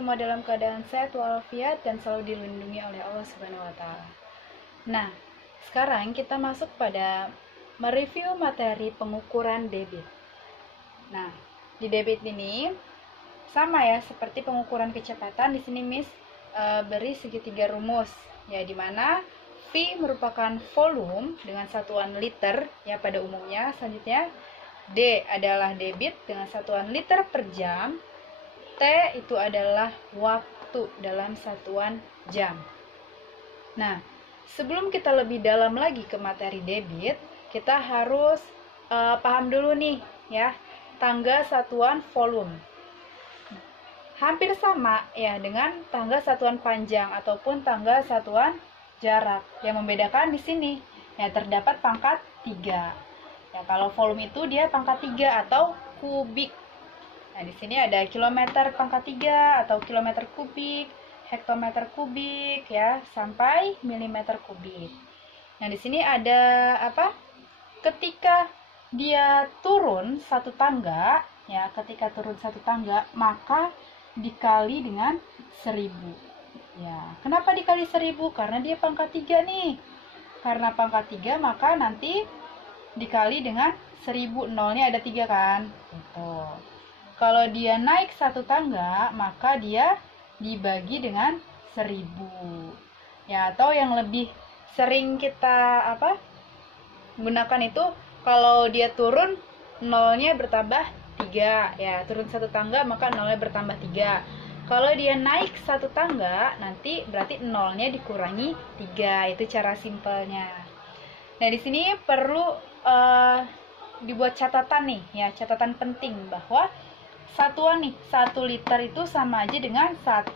semua dalam keadaan sehat walafiat dan selalu dilindungi oleh Allah Subhanahu wa taala. Nah, sekarang kita masuk pada mereview materi pengukuran debit. Nah, di debit ini sama ya seperti pengukuran kecepatan. Di sini Miss beri segitiga rumus ya, di mana V merupakan volume dengan satuan liter ya pada umumnya. Selanjutnya D adalah debit dengan satuan liter per jam. T itu adalah waktu dalam satuan jam. Nah, sebelum kita lebih dalam lagi ke materi debit, kita harus paham dulu nih ya, tangga satuan volume. Hampir sama ya dengan tangga satuan panjang ataupun tangga satuan jarak. Yang membedakan di sini ya terdapat pangkat 3. Ya, kalau volume itu dia pangkat 3 atau kubik. Nah, di sini ada kilometer pangkat 3 atau kilometer kubik, hektometer kubik ya, sampai milimeter kubik. Nah, di sini ada apa? Ketika dia turun satu tangga, ya, ketika turun satu tangga, maka dikali dengan 1000. Ya, kenapa dikali 1000? Karena dia pangkat 3 nih. Karena pangkat 3, maka nanti dikali dengan 1000, nolnya ada 3 kan? Gitu. Kalau dia naik satu tangga, maka dia dibagi dengan 1000. Ya, atau yang lebih sering kita gunakan itu, kalau dia turun, nolnya bertambah 3. Ya, turun satu tangga, maka nolnya bertambah 3. Kalau dia naik satu tangga, nanti berarti nolnya dikurangi 3. Itu cara simpelnya. Nah, di sini perlu dibuat catatan nih, ya, catatan penting bahwa satuan nih, 1 liter itu sama aja dengan 1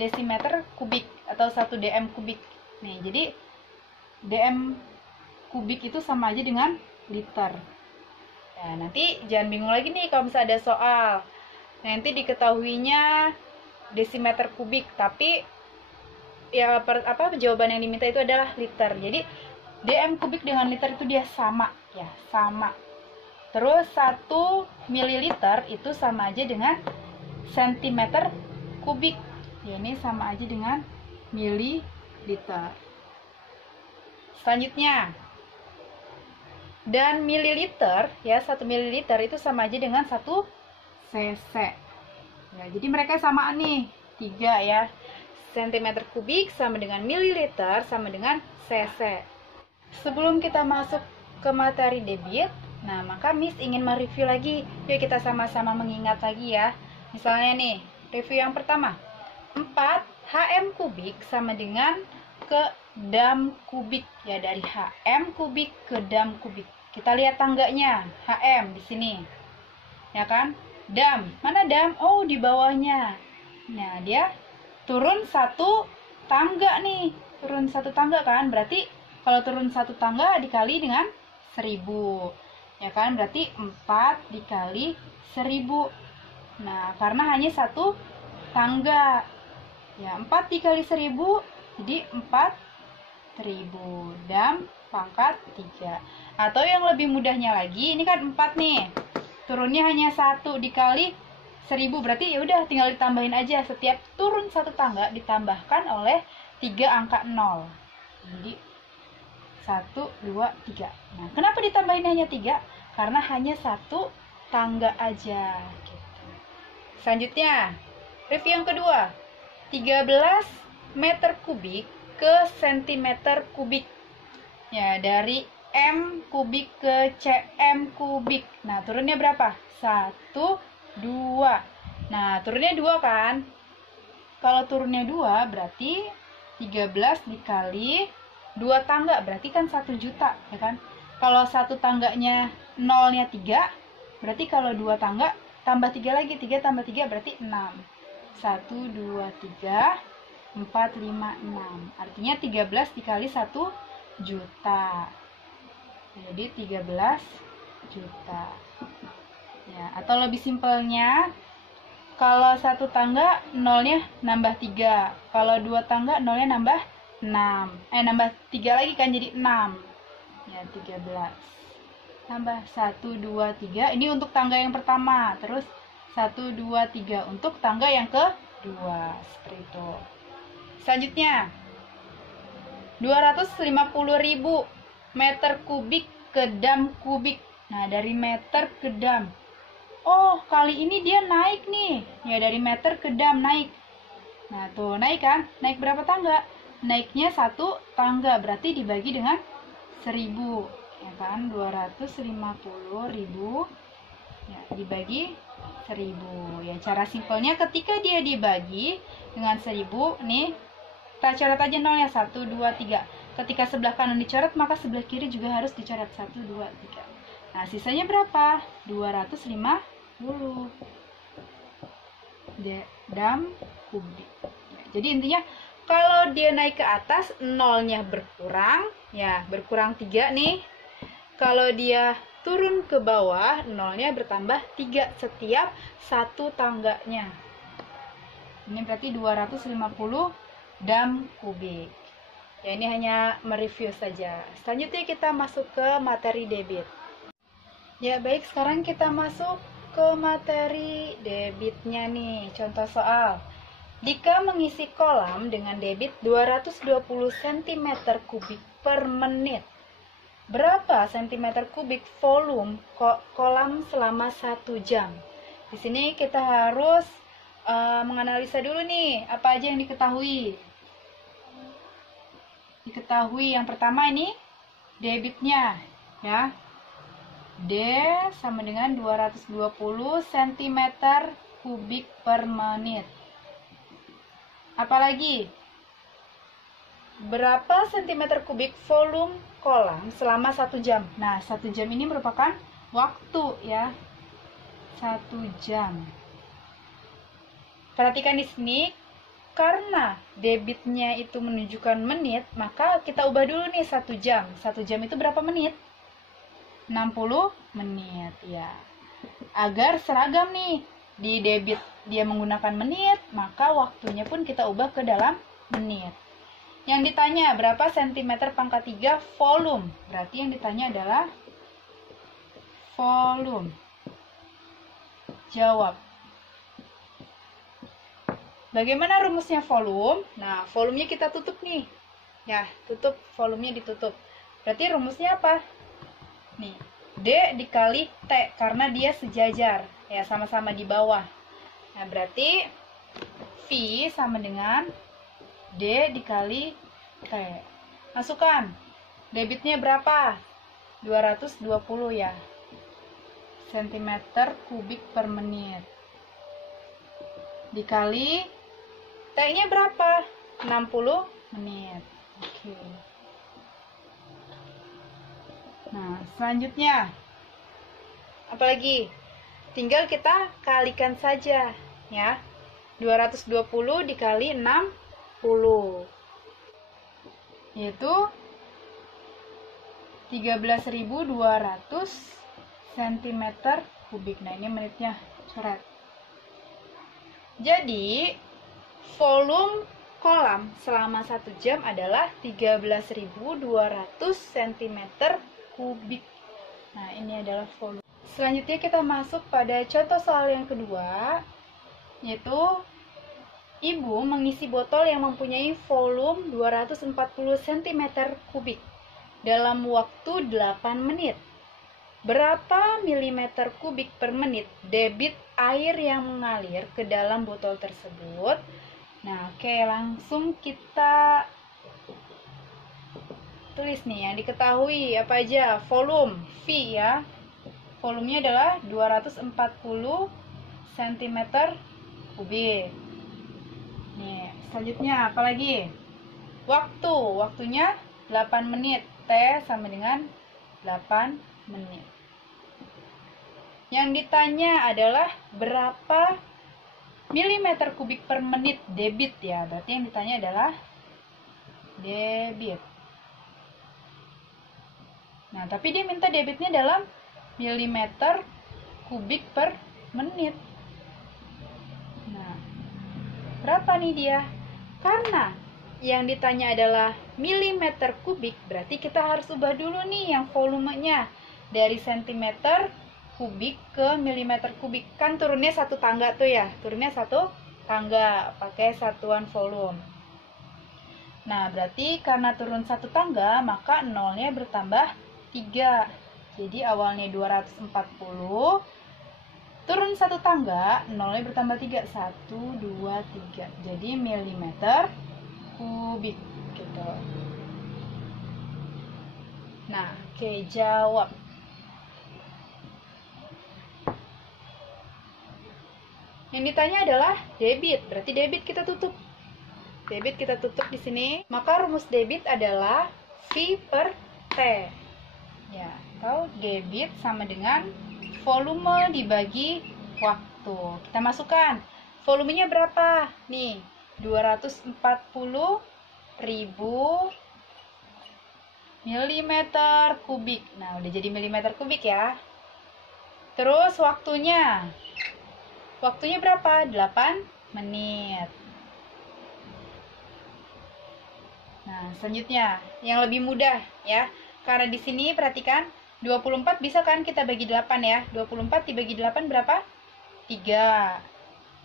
desimeter kubik atau 1 dm kubik. Nih, jadi dm kubik itu sama aja dengan liter. Ya, nanti jangan bingung lagi nih kalau misalnya ada soal. Nanti diketahuinya desimeter kubik, tapi ya jawaban yang diminta itu adalah liter. Jadi dm kubik dengan liter itu dia sama ya, sama. Terus 1 mililiter itu sama aja dengan sentimeter kubik. Ya, ini sama aja dengan mililiter. Selanjutnya, dan mililiter ya, 1 mililiter itu sama aja dengan 1 cc. Ya, jadi mereka samaan nih, 3 ya. Sentimeter kubik sama dengan mililiter sama dengan cc. Sebelum kita masuk ke materi debit, nah maka Miss ingin mereview lagi. Yuk kita sama-sama mengingat lagi ya. Misalnya nih, review yang pertama. 4 hm kubik sama dengan ke dam kubik. Ya, dari hm kubik ke dam kubik. Kita lihat tangganya, hm di sini. Ya kan? Dam, mana dam? Oh, di bawahnya. Nah, dia turun satu tangga nih. Turun satu tangga kan? Berarti kalau turun satu tangga dikali dengan 1000. Ya kan? Berarti 4 dikali 1000. Nah, karena hanya satu tangga. Ya, 4 dikali 1000 jadi 4000. Dam pangkat 3. Atau yang lebih mudahnya lagi, ini kan 4 nih. Turunnya hanya 1 dikali 1000, berarti ya udah tinggal ditambahin aja. Setiap turun satu tangga ditambahkan oleh 3 angka 0. Jadi 1, 2, 3. Nah, kenapa ditambahin hanya 3? Karena hanya satu tangga aja gitu. Selanjutnya, review yang kedua. 13 meter kubik ke sentimeter kubik. Ya, dari M kubik ke cm kubik. Nah, turunnya berapa? 1, 2. Nah, turunnya 2 kan? Kalau turunnya 2 berarti 13 dikali 2 tangga, berarti kan 1 juta, ya kan? Kalau satu tangganya nolnya 3, berarti kalau 2 tangga tambah 3 lagi, 3 tambah 3 berarti 6. 1, 2, 3, 4, 5, 6. Artinya 13 dikali 1 juta. Jadi 13 juta. Ya, atau lebih simpelnya, kalau satu tangga nolnya nambah 3. Kalau 2 tangga nolnya nambah 6. Nambah 3 lagi kan jadi 6. Ya, 13. Tambah 1, 2, 3. Ini untuk tangga yang pertama. Terus 1, 2, 3 untuk tangga yang kedua. seperti itu. Selanjutnya 250.000 meter kubik ke dam kubik. Nah, dari meter ke dam. Oh, kali ini dia naik nih. Ya, dari meter ke dam naik. Nah, tuh naik kan? Naik berapa tangga? Naiknya 1 tangga, berarti dibagi dengan 1000. Ya kan? 250.000 ya, dibagi 1000. Ya, cara simpelnya ketika dia dibagi dengan 1000, nih kita coret aja nolnya 1, 2, 3. Ketika sebelah kanan dicoret, maka sebelah kiri juga harus dicoret 1, 2, 3. Nah, sisanya berapa? 250 dam kubik. Ya, jadi intinya kalau dia naik ke atas, nolnya berkurang, ya berkurang 3 nih. Kalau dia turun ke bawah, nolnya bertambah 3 setiap 1 tangganya. Ini berarti 250 dam kubik. Ya, ini hanya mereview saja. Selanjutnya kita masuk ke materi debit. Ya, baik, sekarang kita masuk ke materi debitnya nih. Contoh soal. Dika mengisi kolam dengan debit 220 cm kubik per menit. Berapa cm kubik volume kolam selama 1 jam? Di sini kita harus menganalisa dulu nih, apa aja yang diketahui. Yang pertama ini debitnya, ya. D sama dengan 220 cm kubik per menit. Apalagi? Berapa cm kubik volume kolam selama 1 jam? Nah, 1 jam ini merupakan waktu, ya. 1 jam. Perhatikan di sini, karena debitnya itu menunjukkan menit, maka kita ubah dulu nih 1 jam. 1 jam itu berapa menit? 60 menit, ya. Agar seragam nih, di debit dia menggunakan menit, maka waktunya pun kita ubah ke dalam menit. Yang ditanya berapa cm pangkat 3 volume? Berarti yang ditanya adalah volume. Jawab. Bagaimana rumusnya volume? Nah, volumenya kita tutup nih. Ya, tutup, volumenya ditutup. Berarti rumusnya apa? Nih, D dikali T, karena dia sejajar. Ya, sama-sama di bawah. Nah, berarti V sama dengan D dikali T. Masukkan. Debitnya berapa? 220 ya. Cm kubik per menit. Dikali T-nya berapa? 60 menit. Oke. Nah, selanjutnya apalagi? Tinggal kita kalikan saja, ya. 220 dikali 60 yaitu 13.200 cm kubik. Nah, ini menitnya coret. Jadi volume kolam selama 1 jam adalah 13.200 cm kubik. Nah, ini adalah volume. Selanjutnya kita masuk pada contoh soal yang kedua, yaitu ibu mengisi botol yang mempunyai volume 240 cm kubik dalam waktu 8 menit. Berapa milimeter kubik per menit debit air yang mengalir ke dalam botol tersebut? Nah, oke, langsung kita tulis nih yang diketahui apa aja. Volume, V ya. Volumenya adalah 240 cm kubik. Nih, selanjutnya apa lagi? Waktunya 8 menit. T sama dengan 8 menit. Yang ditanya adalah berapa milimeter kubik per menit debit ya. Berarti yang ditanya adalah debit. Nah, tapi dia minta debitnya dalam milimeter kubik per menit. Nah, berapa nih dia? Karena yang ditanya adalah milimeter kubik, berarti kita harus ubah dulu nih yang volumenya. Dari centimeter kubik ke milimeter kubik. Kan turunnya 1 tangga tuh ya. Turunnya 1 tangga pakai satuan volume. Nah, berarti karena turun 1 tangga, maka nolnya bertambah 3. Jadi awalnya 240, turun 1 tangga, nolnya bertambah 3. 1, 2, 3. Jadi milimeter kubik gitu. Nah, oke, jawab. Yang ditanya adalah debit, berarti debit kita tutup. Debit kita tutup di sini. Maka rumus debit adalah V per T. Ya, atau debit sama dengan volume dibagi waktu. Kita masukkan. Volumenya berapa? Nih, 240.000 milimeter kubik. Nah, udah jadi milimeter kubik ya. Terus waktunya. Waktunya berapa? 8 menit. Nah, selanjutnya yang lebih mudah ya. Karena di sini perhatikan 24 bisa kan kita bagi 8 ya. 24 dibagi 8 berapa? 3.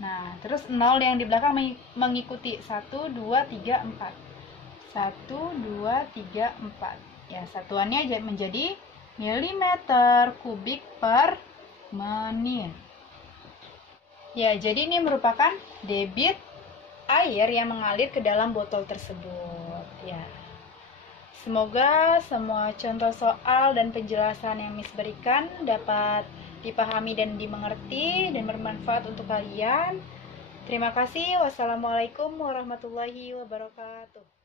Nah, terus 0 yang di belakang mengikuti 1 2 3 4. 1 2 3 4. Ya, satuannya menjadi milimeter kubik per menit. Ya, jadi ini merupakan debit air yang mengalir ke dalam botol tersebut ya. Semoga semua contoh soal dan penjelasan yang Miss berikan dapat dipahami dan dimengerti dan bermanfaat untuk kalian. Terima kasih. Wassalamualaikum warahmatullahi wabarakatuh.